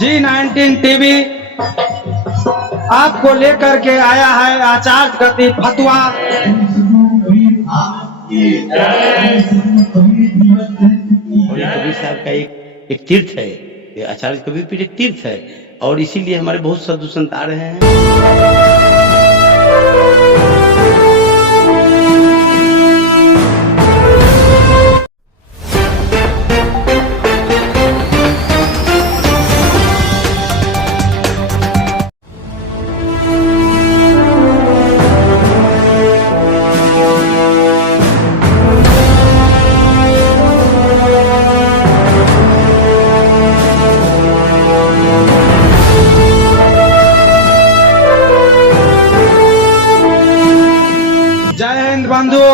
G19 TV आपको लेकर के आया है आचार्य गति फतवा। कबीर साहब का एक तीर्थ है, आचार्य कबीर पीठ एक तीर्थ है और इसीलिए हमारे बहुत साधु संत आ रहे हैं। बंधु,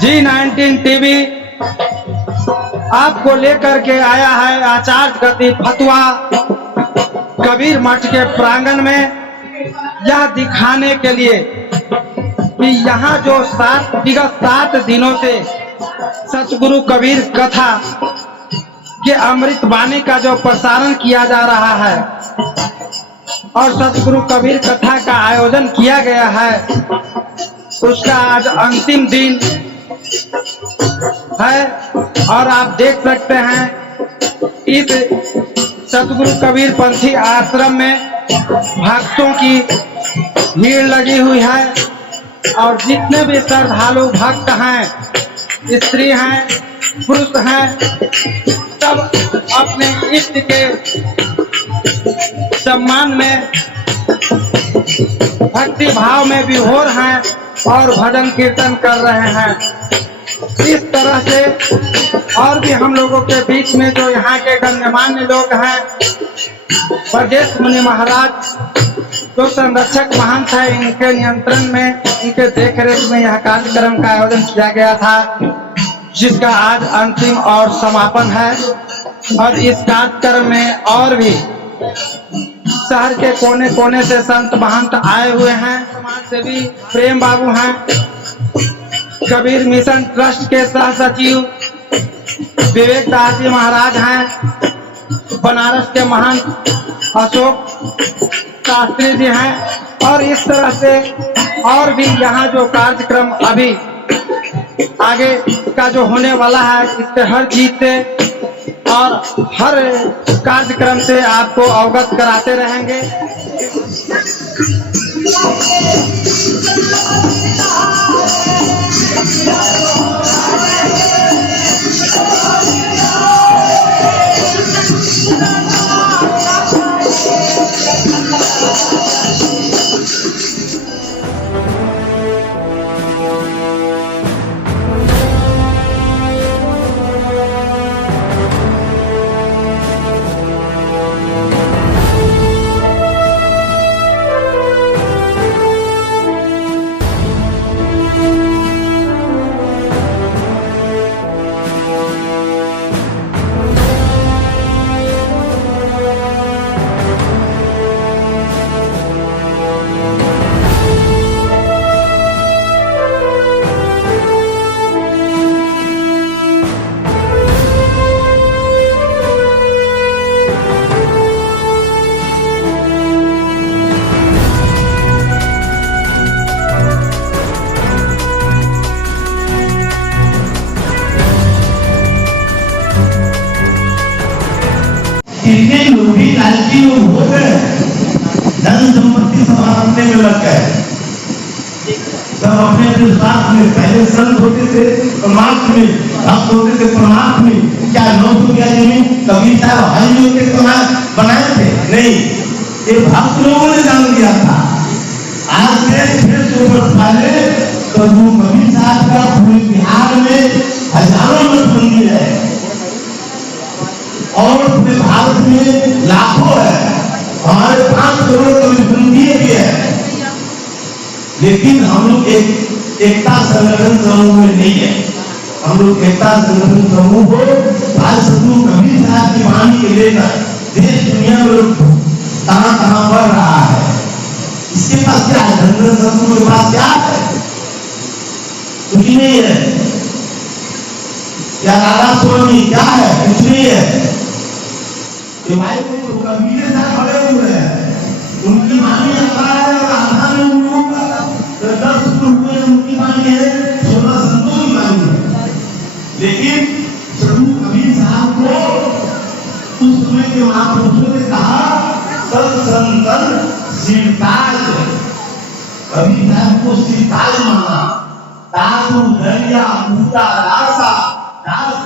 G19 टीवी आपको लेकर के आया है आचार्य गति फतवा। कबीर मठ के प्रांगण में यह दिखाने के लिए कि यहाँ जो विगत 7 दिनों से सतगुरु कबीर कथा के अमृत वाणी का जो प्रसारण किया जा रहा है और सतगुरु कबीर कथा का आयोजन किया गया है, उसका आज अंतिम दिन है। और आप देख सकते हैं इस सतगुरु कबीर पंथी आश्रम में भक्तों की भीड़ लगी हुई है और जितने भी श्रद्धालु भक्त हैं, स्त्री हैं, पुरुष हैं, सब अपने इष्ट के सम्मान में भक्ति भाव में विभोर हैं और भजन कीर्तन कर रहे हैं। इस तरह से और भी हम लोगों के बीच में जो यहाँ के गण्यमान्य लोग हैं, ब्रजेश मुनि महाराज जो संरक्षक महंत है, इनके नियंत्रण में, इनके देखरेख में यह कार्यक्रम का आयोजन किया गया था, जिसका आज अंतिम और समापन है। और इस कार्यक्रम में और भी शहर के कोने कोने से संत महंत आए हुए हैं। समाज सेवी प्रेम बाबू हैं, कबीर मिशन ट्रस्ट के सह सचिव विवेक दास जी महाराज हैं, बनारस के महंत अशोक शास्त्री जी हैं। और इस तरह से और भी यहाँ जो कार्यक्रम अभी आगे का जो होने वाला है, इससे हर चीज से और हर कार्यक्रम से आपको अवगत कराते रहेंगे। इतने लोभी लालची लोग हो गए, धन संपत्ति संभालने में लग गए। सब अपने स्वार्थ में, पहले संत होते थे परमात्मा में, भक्त होते थे परमात्मा में। क्या 900 रुपया जमीन कबीर साहब हज होते बनाए थे? नहीं, ये भक्त लोगों ने जान लिया था। आज से 600 वर्ष पहले तो कबीर साहब का पूरे बिहार में हजारों नोटबंदी है और पूरे भारत में लाखों है। हमारे 5 करोड़ कबीरबंदी भी है, लेकिन हम लोग एकता संगठन समूह में नहीं है। हम लोग एकता संगठन समूह को आज सतगुरु कबीर साहब की वाणी के लेकर देश दुनिया में लोग कहां बढ़ रहा है। इसके पास क्या है? धन संपत्ति के पास क्या है? कुछ नहीं है। या राधा स्वामी क्या है? कुछ नहीं है। कि भाई वो कबीर साहब खड़े हुए हैं, उनकी वाणी आता है और आधा में उन लोगों का 10 रुपये उनकी वाणी है, 16 संतों की वाणी है। लेकिन प्रभु कबीर साहब को उस समय के महापुरुषों ने कहा सत संतन सिरताज, कबीर साहब को सिरताज माना। दादू दरिया मुद्दा रासा दास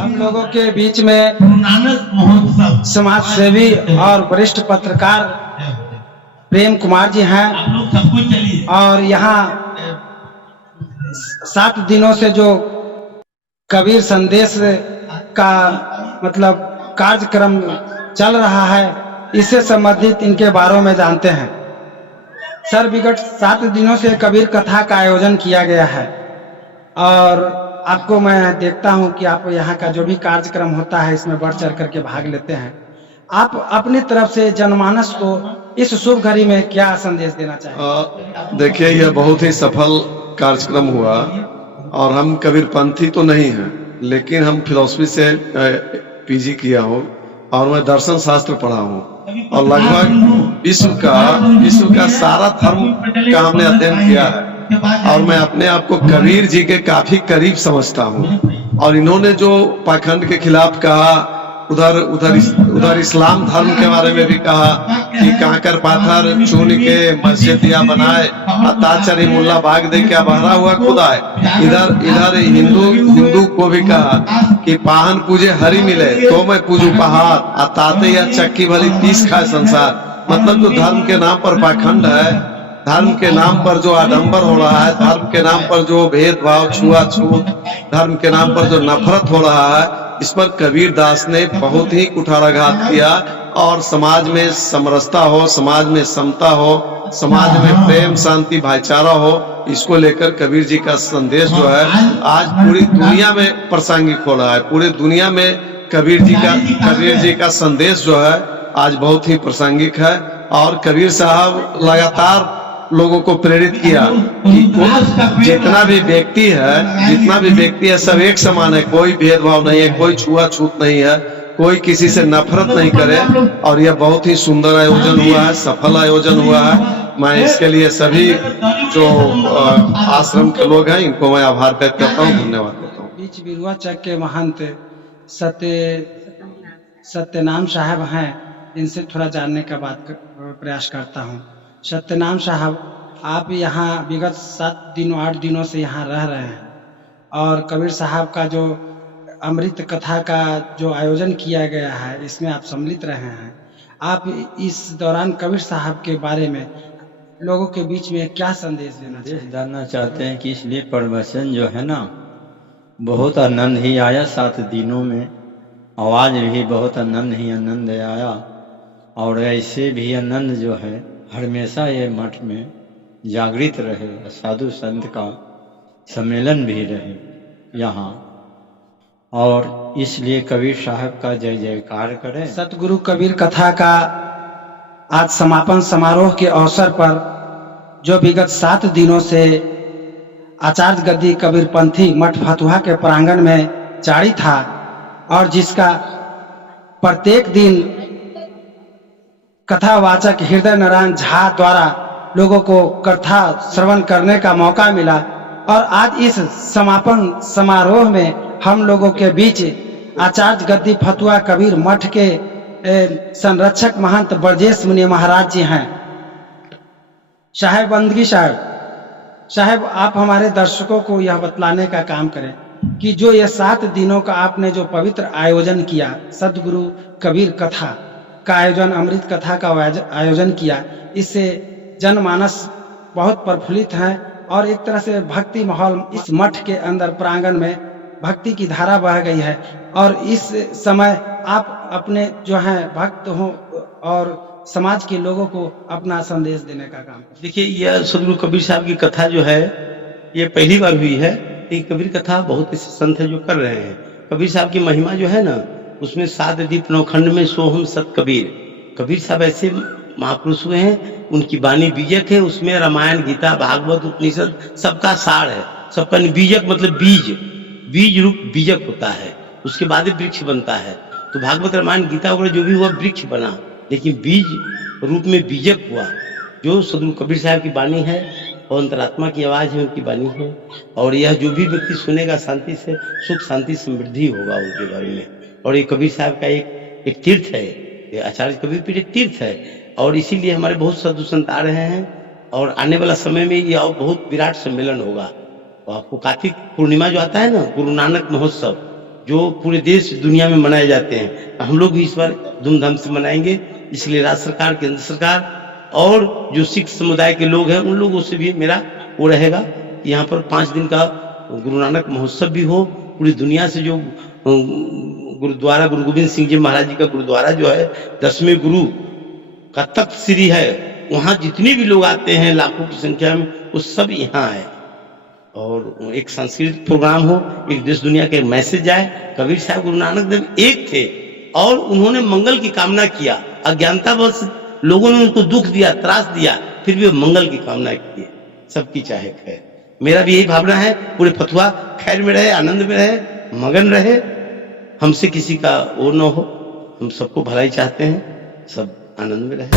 हम लोगों के बीच में नानक महोत्सव समाज सेवी और वरिष्ठ पत्रकार प्रेम कुमार जी हैं आप लोग सबको चलिए और यहाँ 7 दिनों से जो कबीर संदेश का मतलब कार्यक्रम चल रहा है इससे संबंधित इनके बारे में जानते हैं। सर विगत 7 दिनों से कबीर कथा का आयोजन किया गया है और आपको मैं देखता हूं कि आप यहाँ का जो भी कार्यक्रम होता है इसमें बढ़ चढ़ करके भाग लेते हैं। आप अपनी तरफ से जनमानस को इस शुभ घड़ी में क्या संदेश देना चाहेंगे? देखिए यह बहुत ही सफल कार्यक्रम हुआ और हम कबीरपंथी तो नहीं हैं लेकिन हम फिलॉसफी से पीजी किया हूँ और मैं दर्शन शास्त्र पढ़ा हूँ और लगभग विश्व का सारा धर्म का हमने अध्ययन किया है और मैं अपने आप को कबीर जी के काफी करीब समझता हूँ। और इन्होंने जो पाखंड के खिलाफ कहा उधर इस्लाम धर्म के बारे में भी कहा कि कांकर पाथर चुन के मस्जिद दिया बनाए अत्याचारी मुल्ला बाग दे क्या बहरा हुआ खुदा है। इधर हिंदू को भी कहा कि पाहन पूजे हरि मिले तो मैं पूजू पहाड़ ताते या चक्की भली पीस खाए संसार। मतलब जो धर्म के नाम पर पाखंड है, धर्म के नाम पर जो आडंबर हो रहा है, धर्म के नाम पर जो भेदभाव छुआछूत, धर्म के नाम पर जो नफरत हो रहा है, इस पर कबीर दास ने बहुत ही कुठाराघात किया और समाज में समरसता हो, समाज में समता हो, समाज में प्रेम शांति भाईचारा हो, इसको लेकर कबीर जी का संदेश जो है आज पूरी दुनिया में प्रासंगिक हो रहा है। पूरी दुनिया में कबीर जी का संदेश जो है आज बहुत ही प्रासंगिक है। और कबीर साहब लगातार लोगों को प्रेरित किया कि जितना भी व्यक्ति है सब एक समान है, कोई भेदभाव नहीं है, कोई छुआछूत नहीं है, कोई किसी से नफरत नहीं करे। और यह बहुत ही सुंदर आयोजन हुआ है, सफल आयोजन हुआ है। मैं इसके लिए सभी जो आश्रम के लोग हैं इनको मैं आभार व्यक्त करता हूँ, धन्यवाद देता हूँ। बीच बिरुआ चक के महंत सत्यनाम साहब हैं, इनसे थोड़ा जानने का प्रयास करता हूँ। सत्यनाम साहब, आप यहाँ विगत 8 दिनों से यहाँ रह रहे हैं और कबीर साहब का जो अमृत कथा का जो आयोजन किया गया है इसमें आप सम्मिलित रहे हैं। आप इस दौरान कबीर साहब के बारे में लोगों के बीच में क्या संदेश देना चाहते हैं कि इसलिए प्रवचन जो है ना बहुत आनंद ही आया 7 दिनों में, आवाज़ भी बहुत आनंद आया। और ऐसे भी आनंद जो है हमेशा ये मठ में जागृत रहे, साधु संत का सम्मेलन भी रहे यहाँ। और इसलिए कबीर साहब का जय जयकार करें। सतगुरु कबीर कथा का आज समापन समारोह के अवसर पर जो विगत 7 दिनों से आचार्य गद्दी कबीरपंथी मठ फतुहा के प्रांगण में जारी था और जिसका प्रत्येक दिन कथावाचक हृदय नारायण झा द्वारा लोगों को कथा श्रवण करने का मौका मिला और आज इस समापन समारोह में हम लोगों के बीच आचार्य गद्दी फतुहा कबीर मठ के संरक्षक महंत ब्रजेश मुनि महाराज जी हैं। साहेब बंदगी साहब आप हमारे दर्शकों को यह बतलाने का काम करें कि जो ये 7 दिनों का आपने जो पवित्र आयोजन किया, सदगुरु कबीर कथा का आयोजन, अमृत कथा का आयोजन किया, इससे जनमानस बहुत प्रफुल्लित है और एक तरह से भक्ति माहौल इस मठ के अंदर प्रांगण में भक्ति की धारा बह गई है। और इस समय आप अपने जो हैं भक्त हो और समाज के लोगों को अपना संदेश देने का काम करें। देखिए, यह सदगुरु कबीर साहब की कथा जो है ये पहली बार हुई है। ये कबीर कथा बहुत ऐसे संत है जो कर रहे हैं। कबीर साहब की महिमा जो है ना, उसमें 7 दीप 9 खंड में सोहम सत कबीर। कबीर साहब ऐसे महापुरुष हुए हैं, उनकी वाणी बीजक है। उसमें रामायण, गीता, भागवत, उपनिषद सबका सार है। सबका बीजक मतलब बीज रूप बीजक होता है, उसके बाद ही वृक्ष बनता है। तो भागवत, रामायण, गीता वगैरह जो भी हुआ वृक्ष बना, लेकिन बीज रूप में बीजक हुआ। जो सदगुरु कबीर साहब की वाणी है और अंतरात्मा की आवाज है, उनकी वाणी है। और यह जो भी व्यक्ति सुनेगा शांति से, सुख शांति समृद्धि होगा उनके बारे में। और ये कबीर साहब का एक तीर्थ है, ये आचार्य कबीर पीठ एक तीर्थ है। और इसीलिए हमारे बहुत साधु संत आ रहे हैं और आने वाला समय में ये और बहुत विराट सम्मेलन होगा। और आपको कार्तिक पूर्णिमा जो आता है ना, गुरु नानक महोत्सव, जो पूरे देश दुनिया में मनाए जाते हैं, हम लोग भी इस बार धूमधाम से मनाएंगे। इसलिए राज्य सरकार, केंद्र सरकार और जो सिख समुदाय के लोग हैं, उन लोगों से भी मेरा वो रहेगा कि यहाँ पर 5 दिन का गुरु नानक महोत्सव भी हो। पूरी दुनिया से जो गुरुद्वारा, गुरु गोविंद सिंह जी महाराज जी का गुरुद्वारा जो है 10वें गुरु का तख्त श्री है, वहाँ जितने भी लोग आते हैं लाखों की संख्या में, वो सब यहाँ है। और एक सांस्कृतिक प्रोग्राम हो, एक देश दुनिया का मैसेज आए। कबीर साहब गुरु नानक देव एक थे और उन्होंने मंगल की कामना किया। अज्ञानता बस लोगों ने उनको दुख दिया, त्रास दिया, फिर भी मंगल की कामना की। सबकी चाहे खैर। मेरा भी यही भावना है, पूरे फतुहा खैर में रहे, आनंद में रहे, मगन रहे। हमसे किसी का वो न हो, हम सबको भलाई चाहते हैं, सब आनंद में रहे।